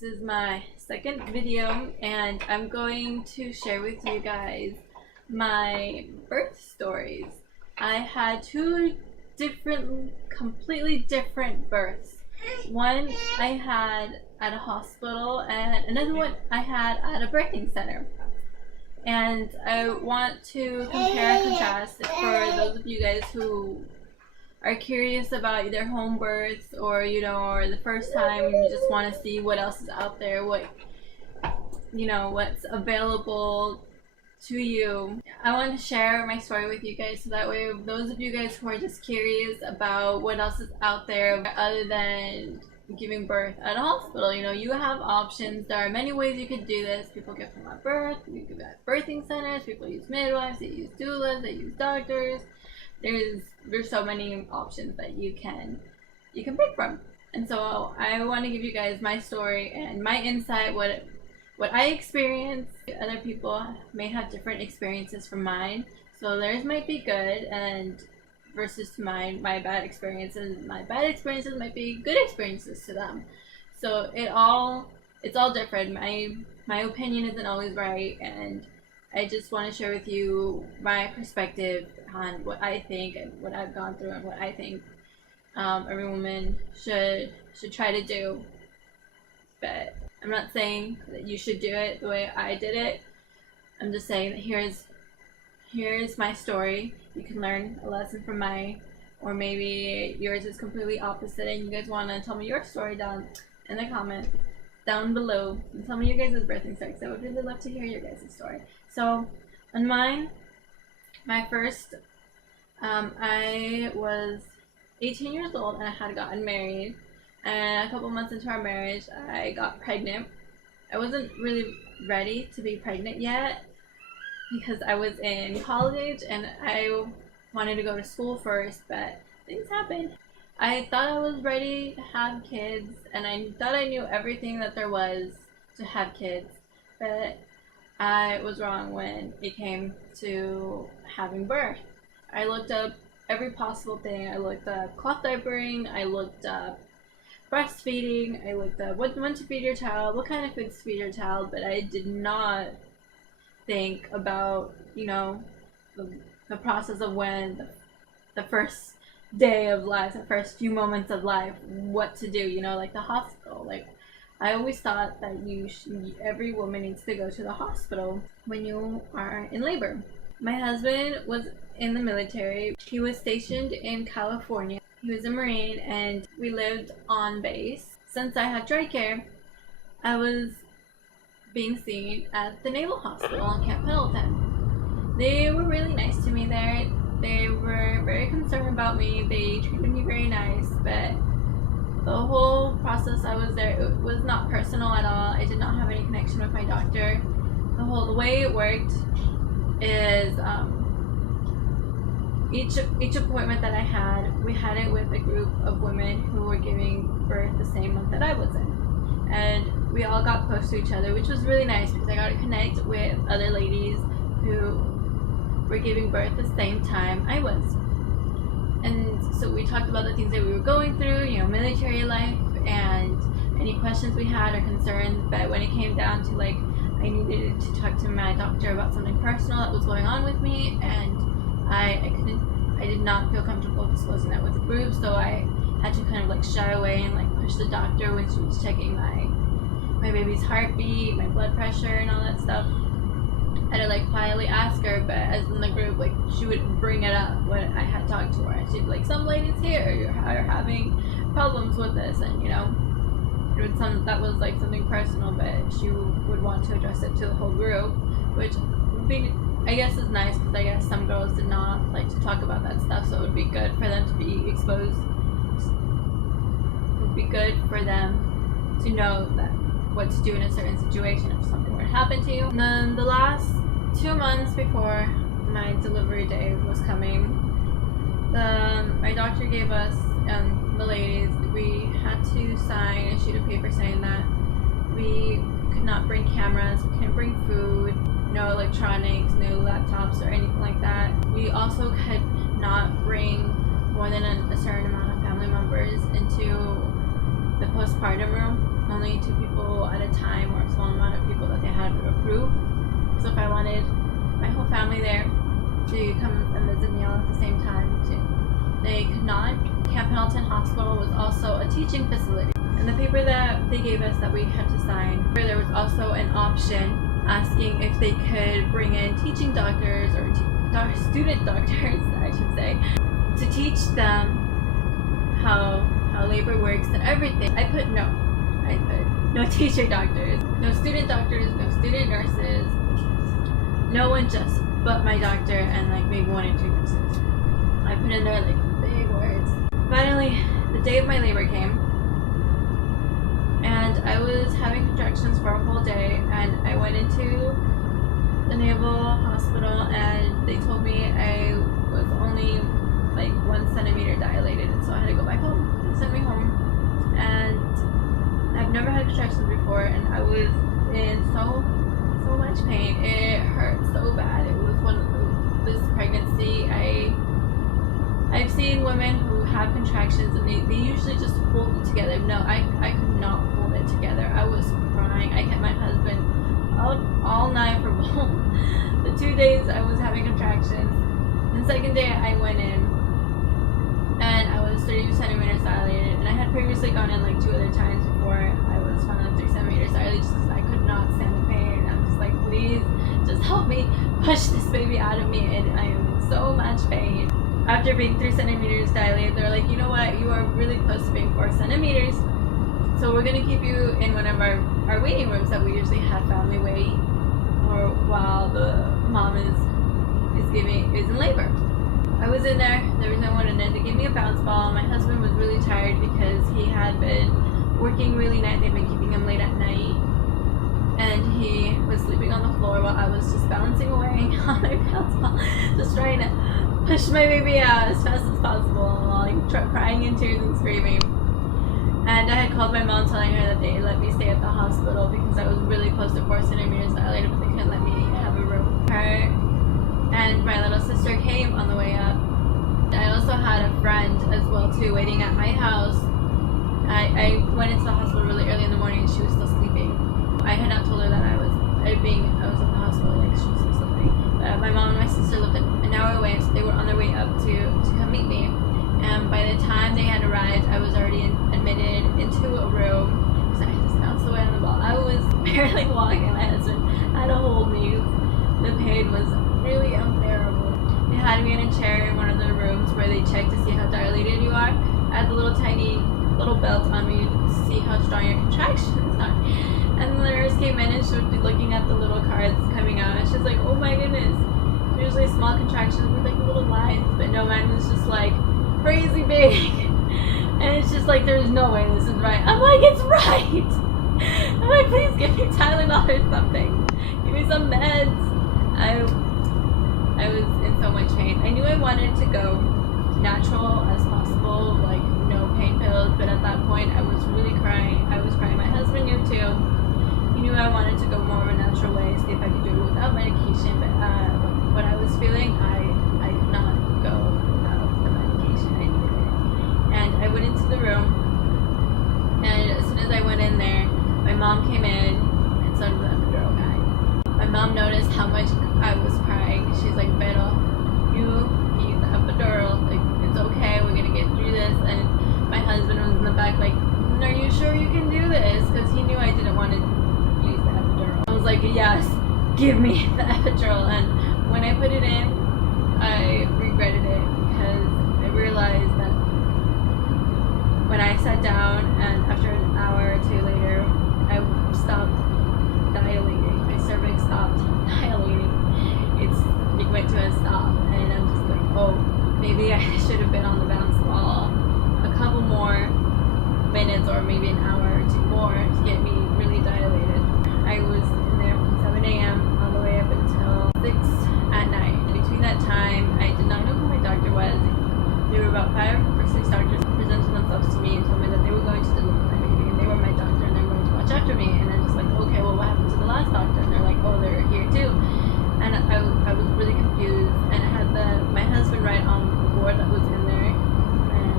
This is my second video and I'm going to share with you guys my birth stories. I had two completely different births. One I had at a hospital and another one I had at a birthing center. And I want to compare and contrast for those of you guys who are curious about either home births or or the first time and you just want to see what else is out there, what's available to you. I want to share my story with you guys so that way those of you guys who are just curious about what else is out there other than giving birth at a hospital, you have options. There are many ways you could do this. People give from at birth, you give at birthing centers, people use midwives, they use doulas, they use doctors. There's so many options that you can pick from. And so I want to give you guys my story and my insight, what I experienced. Other people may have different experiences from mine, so theirs might be good and versus to mine, my bad experiences. My bad experiences might be good experiences to them. So it's all different. My opinion isn't always right, and I just want to share with you my perspective on what I think and what I've gone through and what I think every woman should try to do. But I'm not saying that you should do it the way I did it. I'm just saying that here's my story. You can learn a lesson from mine, or maybe yours is completely opposite and you guys want to tell me your story down in the comments down below and tell me your guys' birthing story, because I would really love to hear your guys' story. So on mine, my first, I was 18 years old and I had gotten married, and a couple months into our marriage I got pregnant. I wasn't really ready to be pregnant yet because I was in college and I wanted to go to school first, but things happened. I thought I was ready to have kids and I thought I knew everything that there was to have kids, but I was wrong when it came to having birth. I looked up every possible thing. I looked up cloth diapering, I looked up breastfeeding, I looked up when to feed your child, what kind of foods to feed your child, but I did not think about, the process of when the first day of life, the first few moments of life, what to do, like the hospital. Like, I always thought that every woman needs to go to the hospital when you are in labor. My husband was in the military. He was stationed in California. He was a Marine and we lived on base. Since I had TRICARE, I was being seen at the Naval Hospital on Camp Pendleton. They were really nice to me there. They were very concerned about me. They treated me very nice, but the whole process I was there, it was not personal at all. I did not have any connection with my doctor. The way it worked is each appointment that I had, we had it with a group of women who were giving birth the same month that I was in. And we all got close to each other, which was really nice because I got to connect with other ladies who were giving birth the same time I was. And so we talked about the things that we were going through, military life, and any questions we had or concerns. But when it came down to I needed to talk to my doctor about something personal that was going on with me, and I did not feel comfortable disclosing that with the group, so I had to kind of shy away and push the doctor when she was checking my baby's heartbeat, my blood pressure, and all that stuff. I had to quietly ask her, but as in the group, she would bring it up when I had talked to her, and she'd be like, "Some ladies here are having problems with this," and that was something personal, but she would want to address it to the whole group, which would be, I guess, is nice because I guess some girls did not like to talk about that stuff, so it would be good for them to be exposed. It would be good for them to know that what to do in a certain situation if something were to happen to you. And then the last 2 months before my delivery day was coming, my doctor gave us, the ladies, we had to sign a sheet of paper saying that we could not bring cameras, we couldn't bring food, no electronics, no laptops or anything like that. We also could not bring more than a certain amount of family members into the postpartum room. only 2 people at a time, or a small amount of people that they had approved. So if I wanted my whole family there to come and visit me all at the same time, they could not. Camp Pendleton Hospital was also a teaching facility. In the paper that they gave us that we had to sign, there was also an option asking if they could bring in teaching doctors, or student doctors, I should say, to teach them how labor works and everything. I put no. I put no teacher doctors, no student doctors, no student nurses, no one just but my doctor and like maybe 1 or 2 nurses. I put in there like big words. Finally, the day of my labor came, and I was having contractions for a whole day, and I went into the Naval Hospital and they told me I was only like 1 centimeter dilated, and so I had to go back home. They sent me home, and I've never had contractions before, and I was in so much pain. It hurt so bad. It was this pregnancy. I've seen women who have contractions and they usually just hold it together. No, I could not hold it together. I was crying. I kept my husband all night for both the 2 days I was having contractions. The second day I went in and I was 32 centimeters dilated, and I had previously gone in like 2 other times before I was found at 3 centimeters dilated just because I could not stand the pain. And I'm just like, please just help me push this baby out of me, and I am in so much pain. After being 3 centimeters dilated, they're like, you know what, you are really close to being 4 centimeters, so we're going to keep you in one of our waiting rooms that we usually have family wait, or while the mom is in labor. I was in there was no one in there. They gave me a bounce ball. My husband was really tired because he had been working really late. They've been keeping him late at night, and he was sleeping on the floor while I was just bouncing away on my bounce ball, just trying to push my baby out as fast as possible while like crying in tears and screaming. And I had called my mom telling her that they let me stay at the hospital because I was really close to 4 centimeters dilated, but they couldn't let me have a room. Her and my little sister came on the way up. I also had a friend as well too waiting at my house. I went into the hospital really early in the morning and she was still sleeping. I had not told her that I was at the hospital, like she was still sleeping. My mom and my sister lived an hour away, so they were on their way up to come meet me. And by the time they had arrived, I was already admitted into a room because I just bounced away on the ball. I was barely walking. My husband had to hold me. The pain was really unbearable. They had me in a chair in one of the rooms where they check to see how dilated you are. I had the little belt on me to see how strong your contractions are. And the nurse came in and she would be looking at the little cards coming out, and she's like, oh my goodness. Usually small contractions with like little lines, but no, mine was just like crazy big. And it's just like, there's no way this is right. I'm like, it's right. I'm like, please give me Tylenol or something. Give me some meds. I was in so much pain. I knew I wanted to go natural as possible, like no pain pills, but at that point I was really crying. I was crying. My husband knew too. He knew I wanted to go more of a natural way, see if I could do it without medication, but what I was feeling, I could not go without the medication. I needed it. And I went into the room, and as soon as I went in there, my mom came in, and so did the epidural guy. My mom noticed how much I was crying. She's like, Vero, you need the epidural. Like, it's okay, we're gonna get through this. And my husband was in the back like, are you sure you can do this? Because he knew I didn't want to use the epidural. I was like, yes, give me the epidural. And when I put it in, I regretted it because I realized that when I sat down and after an hour or 2 later, I stopped dilating. My cervix stopped dilating. It went to a stop, and I'm just like, oh, maybe I should have been on the bounce ball a couple more minutes or maybe an hour or 2 more to get me really dilated. I was in there from 7 a.m. all the way up until 6 at night. Between that time, I did not know who my doctor was. There were about 5 or 6 doctors who presented themselves to me and told me that they were going to deliver my baby, and they were my doctor and they're going to watch after me. And I'm just like, okay, well, what happened to the last doctor? And they're like, oh, they're here too. And I was really confused, and I had my husband write on the board that was in there, and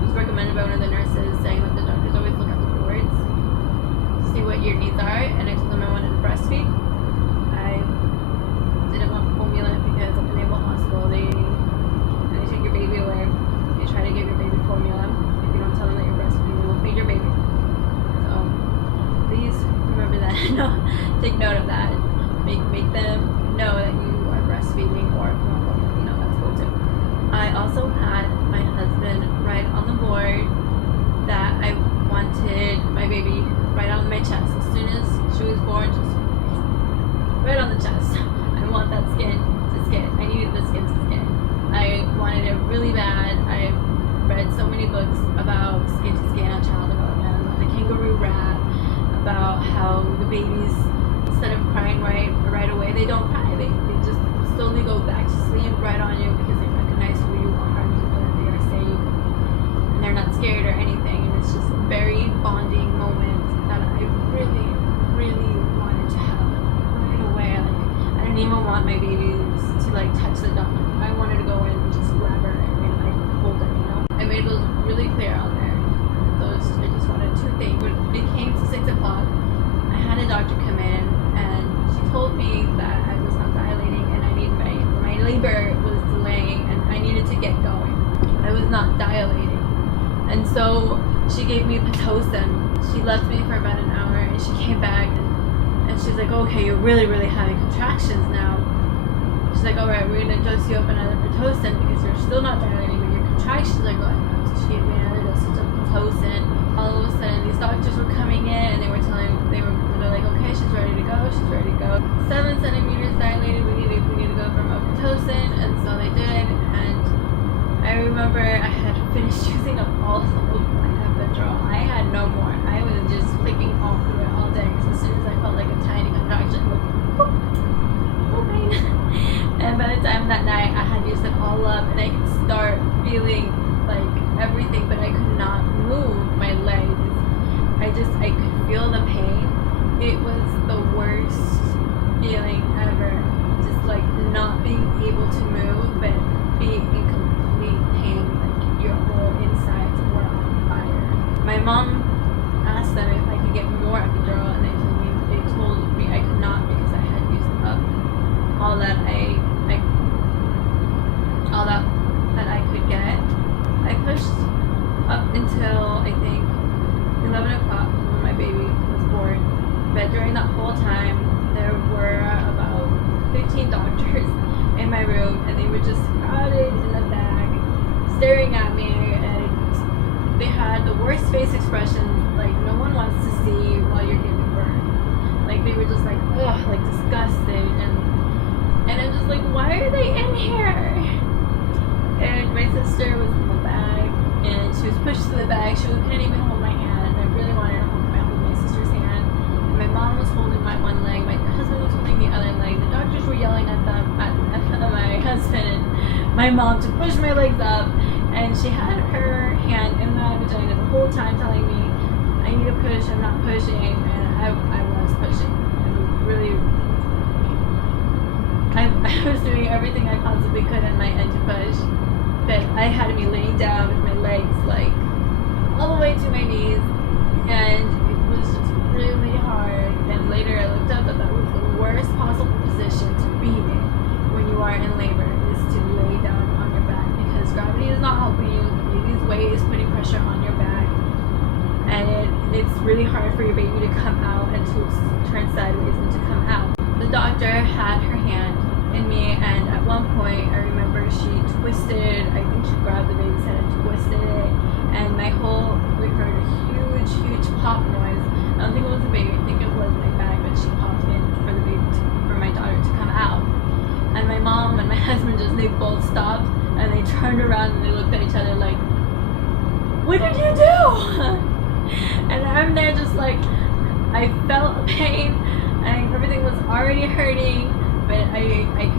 it was recommended by one of the nurses saying that the doctors always look at the boards. me what your needs are, and I told them I wanted to breastfeed. I didn't want formula because at the Naval Hospital, when they take your baby away, they try to give your baby formula. If you don't tell them that you're breastfeeding, they will feed your baby. So please remember that. No, take note of that. Make them know that you are breastfeeding, or if you want formula, that's cool too. I also had my husband write on the board that I wanted my baby right on my chest. As soon as she was born, just right on the chest. I want that skin to skin. I needed the skin to skin. I wanted it really bad. I've read so many books about skin to skin on child development, about the kangaroo rat, about how the babies, instead of crying right away, they don't cry. They just slowly go back to sleep right on you because they recognize who you are and know that they are safe and they're not scared or anything. And it's just a very bonding moment that I really, really wanted to have right away. Like, I didn't even want my babies to like touch the dog. I wanted to go in and just grab her and like hold her, you know. I made those really clear on there. I just wanted two things. When it came to 6 o'clock, I had a doctor come in and she told me that I was not dilating and I need my labor was delaying and I needed to get going. I was not dilating. And so she gave me Pitocin. She left me for about an hour and she came back and she's like, okay, you're really, really having contractions now. She's like, alright, we're gonna dose you up another Pitocin because you're still not dilating, but your contractions are going up. So she gave me another dosage of Pitocin. All of a sudden, these doctors were coming in and they're like, okay, she's ready to go, 7 centimeters dilated, we need to go from Pitocin, and so they did. And I remember I had finished using up all of my epidural. I had no more. I was just flicking all through it all day because as soon as I felt like a tiny contraction, okay. And by the time that night, I had used it all up and I could start feeling like everything, but I could not move my legs. I could feel the pain. It was the worst feeling ever. Just like not being able to move, but being in complete pain, like your whole insides were on fire. My mom asked them if I could get more epidural, and they told me I could not because I had used up all that I could get. I pushed up until I think 11 o'clock when my baby was born. But during that whole time, there were about 15 doctors in my room, and they were just crowded in the back, staring at me, and they had the worst face expressions, like no one wants to see while you're giving birth. Like they were just like, ugh, like disgusted, and I'm just like, why are they in here? And my sister was in the back, and she was pushed to the back. She couldn't even hold my hand. I really wanted to hold my sister's hand. And my mom was holding my one leg. My husband was holding the other leg. The doctors were yelling at my husband and my mom to push my legs up. And she had her hand in my vagina the whole time telling me, I need to push, I'm not pushing. And I was pushing. I was doing everything I possibly could on my end to push. But I had to be laying down with my legs like all the way to my knees, and it was just really hard. And later I looked up that was the worst possible position to be in when you are in labor, is to lay down on your back, because gravity is not helping you. The baby's weight is putting pressure on your back, and it's really hard for your baby to come out and to turn sideways and to come out. The doctor had her hand in me, and at one point I remember she twisted, I think she grabbed the baby's head and twisted it, and we heard a huge pop noise. I don't think it was the baby, I think it was my bag that she popped in for my daughter to come out. And my mom and my husband they both stopped, and they turned around and they looked at each other like, what did you do? And I'm there just like, I felt pain and everything was already hurting, but I could,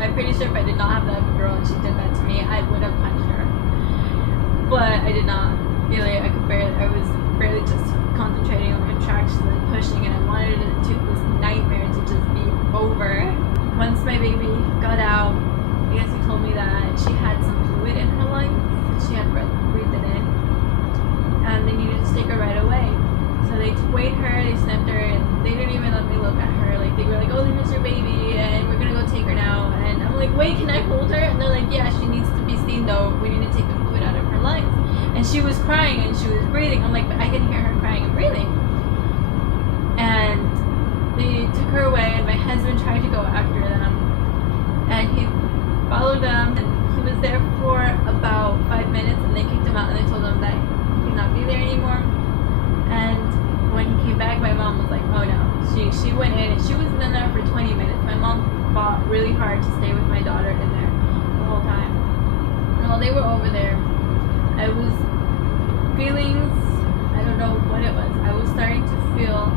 I'm pretty sure if I did not have that girl and she did that to me, I would have punched her. But I did not feel it. I was barely just concentrating on contractions and pushing, and I wanted this nightmare to just be over. Once my baby got out, I guess he told me that she had some fluid in her lungs. She had breathed it in. and they needed to take her right away. So they weighed her, they sniffed her, and they didn't even let me look at her. Like, they were like, oh, there's your baby, and we're gonna go take her now. And I'm like, wait, can I hold her? And they're like, yeah, she needs to be seen though. We need to take the fluid out of her lungs. And she was crying and she was breathing. I'm like, but I can hear her crying and breathing. And they took her away, and my husband tried to go after them, and he followed them, and he was there for about 5 minutes, and they kicked him out, and they told him that he could not be there anymore. And when he came back, my mom was like, oh no. She went in, and she was in there for 20 minutes. My mom fought really hard to stay with my daughter in there the whole time. And while they were over there, I was feeling, I don't know what it was, I was starting to feel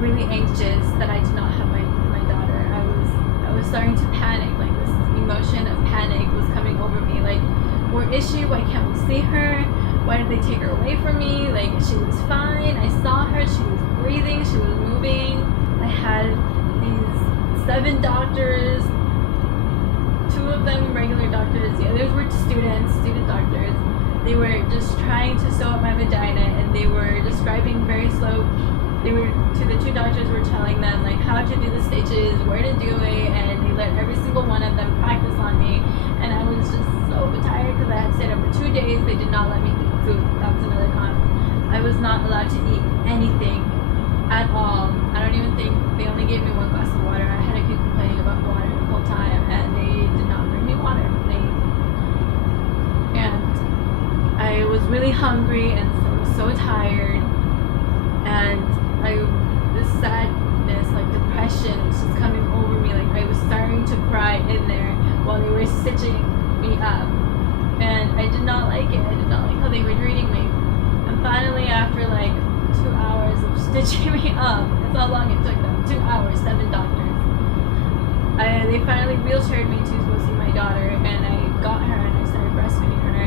really anxious that I did not have my daughter. I was starting to panic. Like, this emotion of panic was coming over me. Like, where is she? Why can't we see her? Why did they take her away from me? Like, she was fine. I saw her. She was breathing. She was moving. I had these 7 doctors. 2 of them regular doctors. The others were student doctors. They were just trying to sew up my vagina, and they were describing very slow. The 2 doctors were telling them like how to do the stitches, where to do it, and they let every single one of them practice on me. And I was just so tired because I had stayed up for 2 days. They did not let me eat food. That was another con. I was not allowed to eat anything at all. I don't even think they only gave me 1 glass of water. I had to keep complaining about water the whole time, and they did not bring me water. And I was really hungry and so tired, and this sadness, like depression, was just coming over me. Like, I was starting to cry in there while they were stitching me up, and I did not like it. I did not like how they were treating me. And finally, after like 2 hours of stitching me up, that's how long it took them. 2 hours, 7 doctors. They finally wheelchaired me to go see my daughter, and I got her and I started breastfeeding her.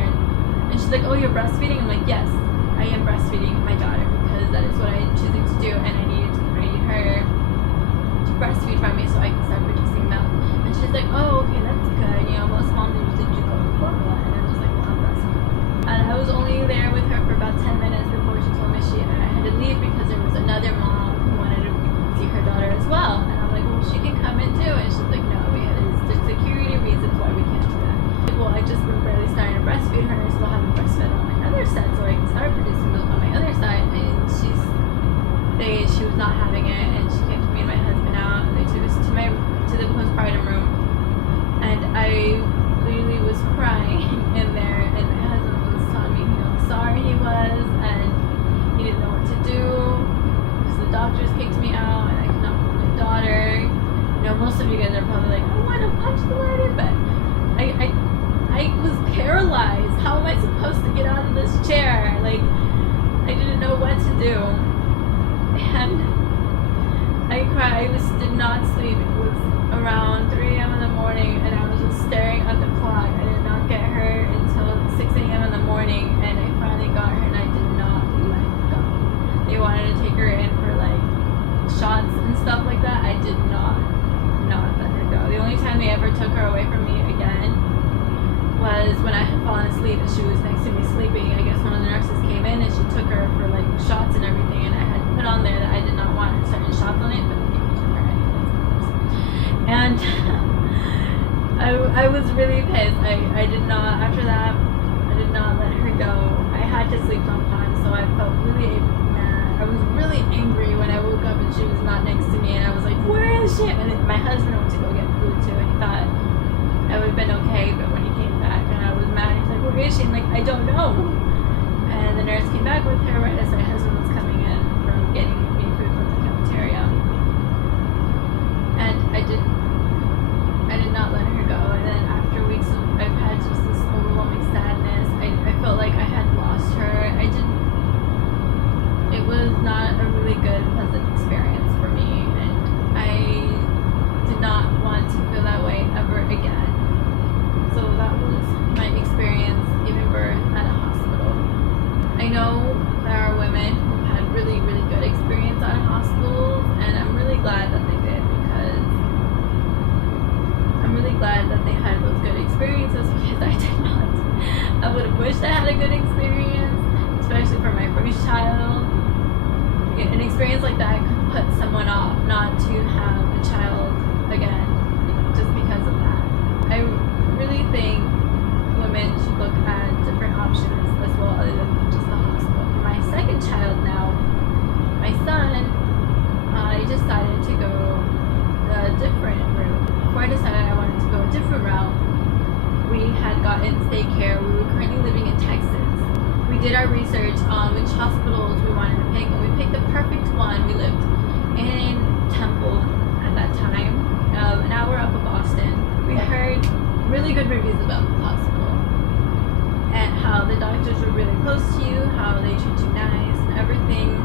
And she's like, oh, you're breastfeeding? I'm like, yes, I am breastfeeding my daughter, because that is what I am choosing to do, and I need her to breastfeed from me so I can start producing milk. And she's like, oh, okay, that's good. You know, most moms usually do go to formula. And I'm just like, well, I'm breastfeeding. And I was only there with her for about 10 minutes before she told me I had to leave because there was another mom who wanted to see her daughter as well. And I'm like, well, she can come in too. And she's like, no, there's security reasons why we can't do that. Like, well, I just been barely starting to breastfeed her, and I still haven't breastfed on my other side, so I can start producing milk on my other side. And she was not having it, and she came to me and my husband out, and they took us to the postpartum room, and I literally was crying in there, and my husband was telling me how sorry he was, and he didn't know what to do because the doctors kicked me out, and I could not hold my daughter. You know, most of you guys are probably like, I want to punch the lady, but I was paralyzed. How am I supposed to get out of this chair? Like, I didn't know what to do. And I cried. I did not sleep. It was around 3 a.m. in the morning, and I was just staring at the clock. I did not get her until 6 a.m. in the morning, and I finally got her, and I did not let go. They wanted to take her in for like shots and stuff like that. I did not let her go. The only time they ever took her away from me again was when I had fallen asleep and she was next to me sleeping. I guess one of the nurses came in and she took her for like shots and everything, and I had put on there that I did not want certain shots on it, but they gave it to her anyways. And I was really pissed. I did not, after that, I did not let her go. I had to sleep sometimes, so I felt really mad. I was really angry when I woke up and she was not next to me, and I was like, where is she? And my husband went to go get food too, and he thought I would have been okay, but when he came back and I was mad, he's like, where is she? And like, I don't know. And the nurse came back with her right as my husband was coming in from getting me food from the cafeteria. And I did not let her go. And then after weeks I've had just this overwhelming sadness. I felt like I had lost her. It was not a really good, pleasant experience for me, and I did not want to feel that way ever again. So that was my experience giving birth at a hospital. I know there are women who've had really, really good experience at hospitals, and I'm really glad that they did, because I'm really glad that they had those good experiences, because I did not. I would have wished I had a good experience, especially especially for my first child. An experience like that could put someone off not to have a child again, just because of that. I really think women should look at different options as well, other than just the hospital. For my second child now, my son, I decided to go a different route. Before I decided I wanted to go a different route, we had gotten daycare. We were currently living in Texas. We did our research on which hospitals we wanted to pick, and we picked the perfect one. We lived in Temple at that time, an hour up of Austin. We heard really good reviews about the hospital and how the doctors were really close to you, how they treat you nice and everything.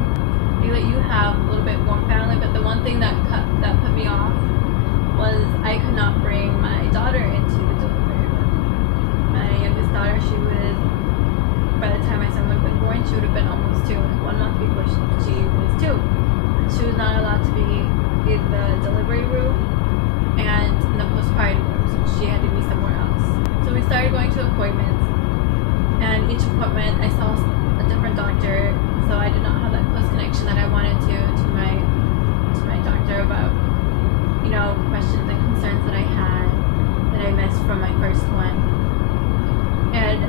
They let you have a little bit more family, but the one thing that put me off was I could not bring my daughter into the delivery room. My youngest daughter, by the time my son would have been born, she would have been almost 2, 1 month before she was 2. She was not allowed to be in the delivery room and in the postpartum room, so she had to be somewhere else. So we started going to appointments, and each appointment I saw a different doctor, so I did not have that close connection that I wanted to my doctor about, questions and concerns that I had that I missed from my first one. And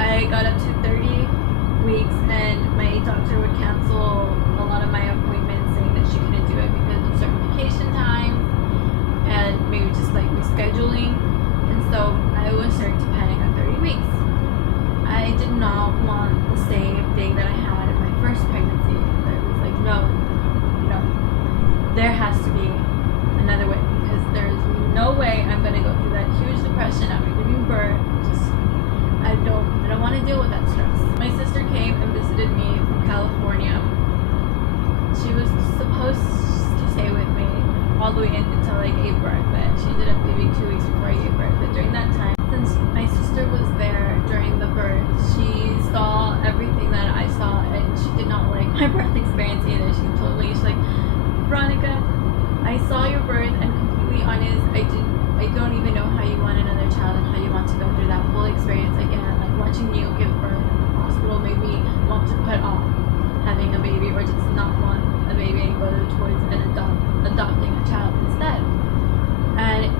I got up to 30 weeks, and my doctor would cancel a lot of my appointments, saying that she couldn't do it because of certain vacation time and maybe just like rescheduling. And so I was starting to panic at 30 weeks. I did not want the same thing that I had in my first pregnancy. I was like, no, there has to be another way, because there's no way I'm gonna go through that huge depression after giving birth. I don't want to deal with that stress. My sister came and visited me from California. She was supposed to stay with me all the way until I gave birth, but she ended up leaving 2 weeks before I gave birth. But during that time, since my sister was there during the birth, she saw everything that I saw, and she did not like my birth experience either. She told me, she's like, Veronica, I saw your birth, and completely honest, I don't even know how you want another child and how you want to go through that whole experience again. Like, watching you give birth in the hospital made me want to put off having a baby, or just not want a baby and go towards adopting a child instead. And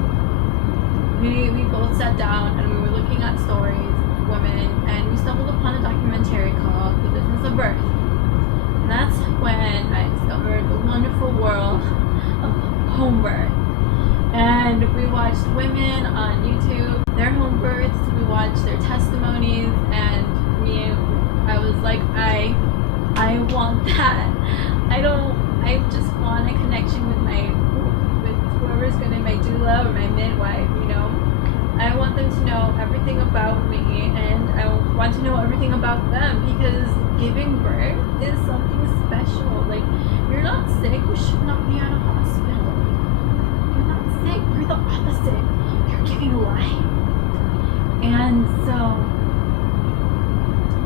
we both sat down and we were looking at stories of women, and we stumbled upon a documentary called The Business of Birth. And that's when I discovered the wonderful world of home birth. And we watched women on YouTube, their home births, we watched their testimonies, and I was like, I want that. I just want a connection with whoever's gonna be my doula or my midwife, I want them to know everything about me, and I want to know everything about them, because giving birth is something special. Like, you're not sick, you should not be at a hospital. You're not sick, you're the opposite. You're giving life. And so,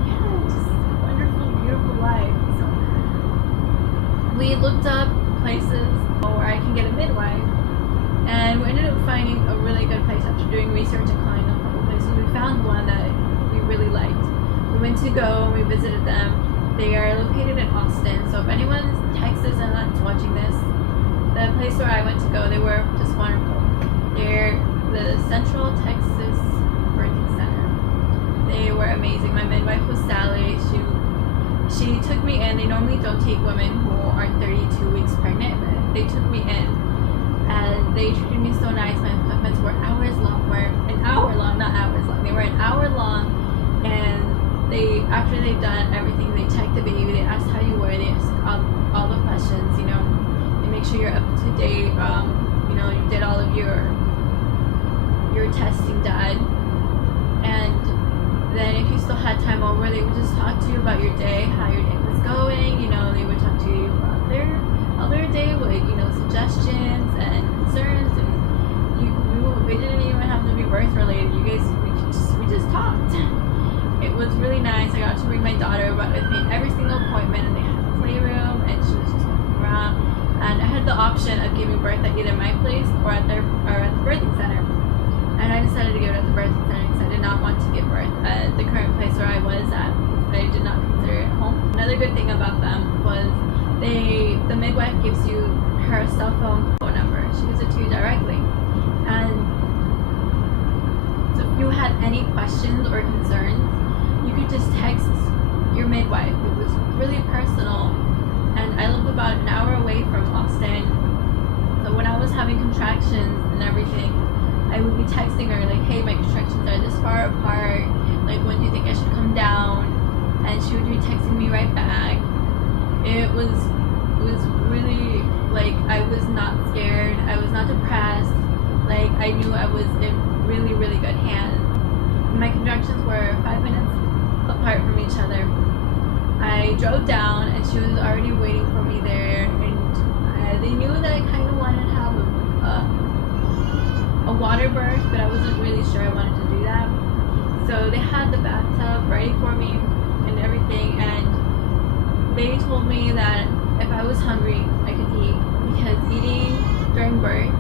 yeah, just a wonderful, beautiful life. So we looked up places where I can get a midwife, and we ended up finding a really good place after doing research and calling a couple places. We found one that we really liked. We went to go and we visited them. They are located in Austin, so if anyone's in Texas and that's watching this, the place where I went to go, they were just wonderful. They're the Central Texas Birthing Center. They were amazing. My midwife was Sally. She took me in. They normally don't take women who are 32 weeks pregnant, but they took me in, and they treated me so nice. My appointments were hours long. Not hours long. They were an hour long, and after they've done everything, they check the baby, they ask how you were, they ask all the questions, they make sure you're up to date, you did all of your testing done, and then if you still had time over, they would just talk to you about your day, how your day was going, they would talk to you about their day with, suggestions and concerns, and we didn't even have to be birth related, we just talked. It was really nice. I got to bring my daughter with me every single appointment, and they had a playroom, and she was just walking around. And I had the option of giving birth at either my place or at the birthing center. And I decided to give it at the birthing center because I did not want to give birth at the current place where I was at I did not consider it home. Another good thing about them was the midwife gives you her cell phone number. She gives it to you directly. And so if you had any questions or concerns, you could just text your midwife. It was really personal. And I lived about an hour away from Austin. So when I was having contractions and everything, I would be texting her like, hey, my contractions are this far apart. Like, when do you think I should come down? And she would be texting me right back. It was really, like, I was not scared. I was not depressed. Like, I knew I was in really, really good hands. My contractions were 5 minutes apart from each other. I drove down and she was already waiting for me there, and they knew that I kind of wanted to have a water birth, but I wasn't really sure I wanted to do that. So they had the bathtub ready for me and everything, and they told me that if I was hungry, I could eat, because eating during birth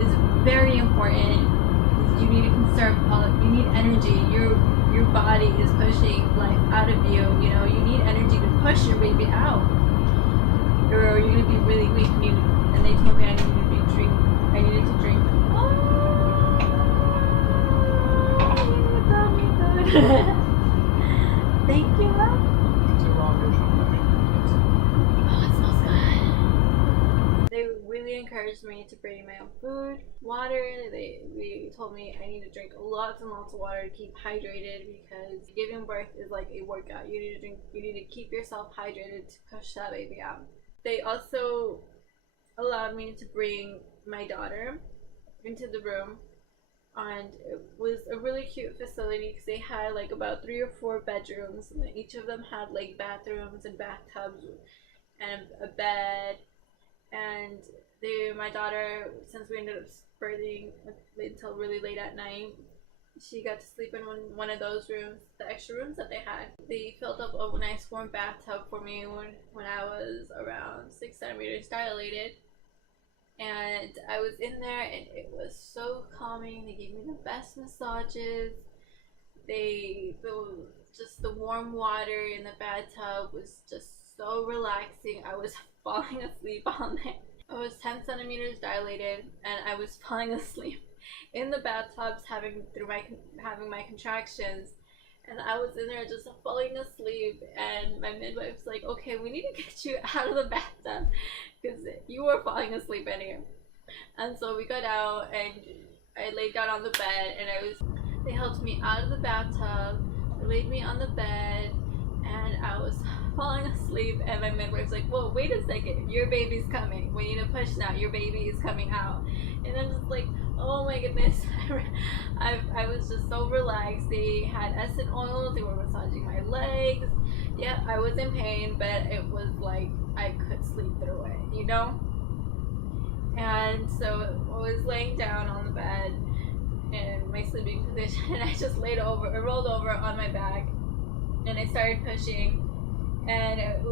is very important. You need to conserve you need energy. Your body is pushing life out of you. You know, you need energy to push your baby out, or you're gonna be really weak. And they told me I needed to drink. Oh, you brought me food. Thank you, Mom. Oh, it smells good. They really encouraged me to bring my own food, water. They told me I need to drink lots and lots of water to keep hydrated, because giving birth is like a workout. You need to keep yourself hydrated to push that baby out. They also allowed me to bring my daughter into the room, and it was a really cute facility because they had like about 3 or 4 bedrooms, and each of them had like bathrooms and bathtubs and a bed. And my daughter, since we ended up birthing until really late at night, she got to sleep in one of those rooms, the extra rooms that they had. They filled up a nice warm bathtub for me when I was around 6 centimeters dilated. And I was in there and it was so calming. They gave me the best massages. Just the warm water in the bathtub was just so relaxing. I was falling asleep all night. I was 10 centimeters dilated and I was falling asleep in the bathtubs having my contractions, and I was in there just falling asleep, and my midwife's like, okay, we need to get you out of the bathtub because you were falling asleep in here. And so we got out and I laid down on the bed, and they helped me out of the bathtub. They laid me on the bed and I was falling asleep, and my midwife's like, whoa, wait a second, your baby's coming. We need to push now, your baby is coming out. And I'm just like, oh my goodness. I was just so relaxed. They had essence oils, they were massaging my legs. Yeah, I was in pain, but it was like I could sleep through it, you know? And so I was laying down on the bed in my sleeping position, and I just rolled over on my back, and I started pushing. And it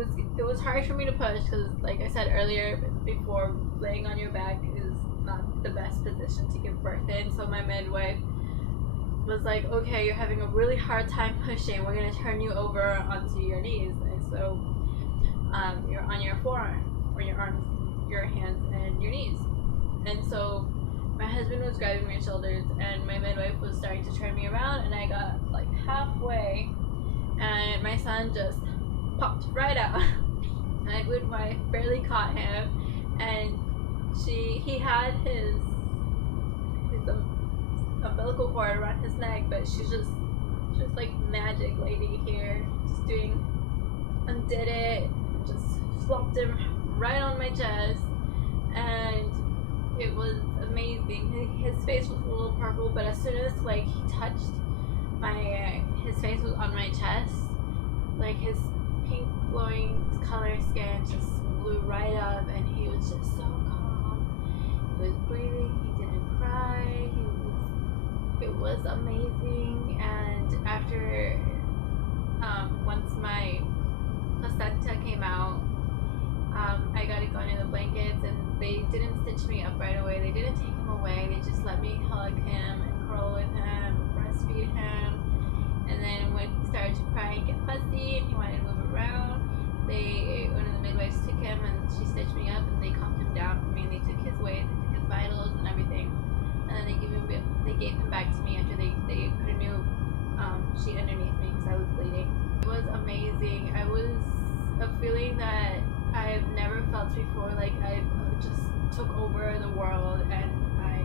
was hard for me to push because, like I said earlier, before, laying on your back is not the best position to give birth in. So my midwife was like, okay, you're having a really hard time pushing, we're going to turn you over onto your knees. And so you're on your forearm, or your arms, your hands, and your knees. And so my husband was grabbing my shoulders, and my midwife was starting to turn me around, and I got like halfway, and my son just popped right out. My midwife barely caught him, and he had his umbilical cord around his neck, but she's just like magic lady here, just undid it, just flopped him right on my chest, and it was amazing. His face was a little purple, but as soon as like he touched his face was on my chest, like his pink glowing color skin just blew right up, and he was just so calm. He was breathing, he didn't cry, it was amazing. And after once my placenta came out, I got it gone in the blankets, and they didn't stitch me up right away. They didn't take him away. They just let me hug him and curl with him, breastfeed him. And then when he started to cry and get fussy, seat and he wanted to move around. One of the midwives took him and she stitched me up and they calmed him down for me and they took his weight, they took his vitals and everything. And then they gave him back to me after they put a new sheet underneath me because I was bleeding. It was amazing. I was a feeling that I've never felt before. Like I just took over the world and I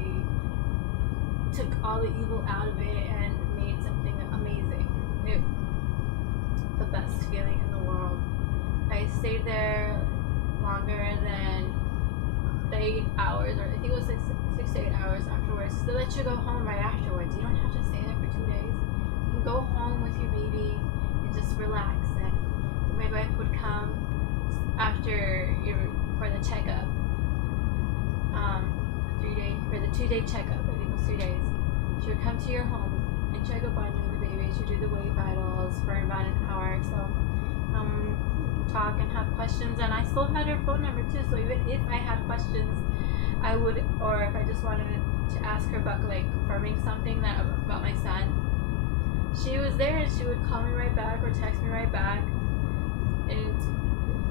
took all the evil out of it and made something amazing. The best feeling in the world. I stayed there longer than 8 hours, or I think it was 6 to 8 hours afterwards. They let you go home right afterwards. You don't have to stay there for 2 days. You can go home with your baby and just relax. And the midwife would come for the checkup. 2-day checkup. I think it was 2 days. She would come to your home and check up on you and the baby. She would do the weight vitals for about an hour. So talk and have questions, and I still had her phone number too, so even if I had questions I would, or if I just wanted to ask her about like confirming something about my son, she was there and she would call me right back or text me right back, and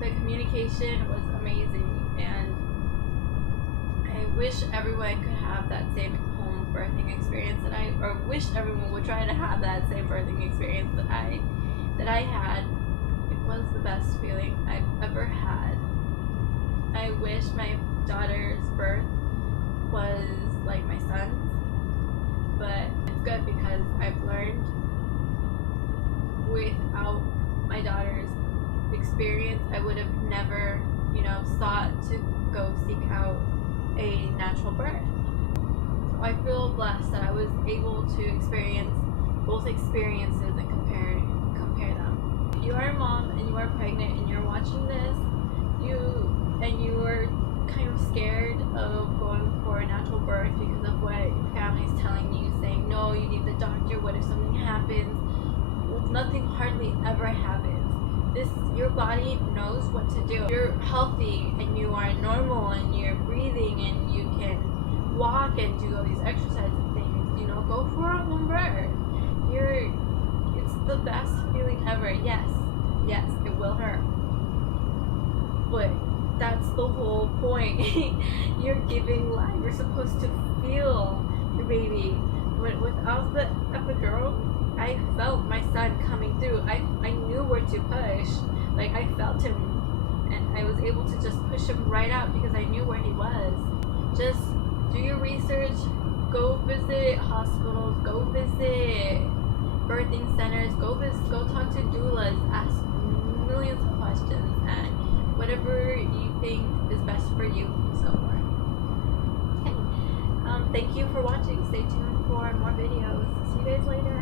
the communication was amazing. And I wish everyone could have that same home birthing experience or wish everyone would try to have that same birthing experience that I had. Was the best feeling I've ever had. I wish my daughter's birth was like my son's, but it's good because I've learned without my daughter's experience, I would have never, sought to go seek out a natural birth. So I feel blessed that I was able to experience both experiences and compare them. If you are a mom and you are pregnant and you're watching this, you are kind of scared of going for a natural birth because of what your family is telling you, saying, no, you need the doctor, what if something happens? Well, nothing hardly ever happens. Your body knows what to do. You're healthy and you are normal and you're breathing and you can walk and do all these exercise and things. Go for a home birth. It's the best feeling ever. Yes, it will hurt, but that's the whole point. You're giving life. You're supposed to feel your baby. But without the epidural, I felt my son coming through. I knew where to push. Like I felt him, and I was able to just push him right out because I knew where he was. Just do your research. Go visit hospitals. Go visit birthing centers. Go talk to doulas. Ask millions of questions, and whatever you think is best for you, so forth. Okay. Thank you for watching. Stay tuned for more videos. See you guys later.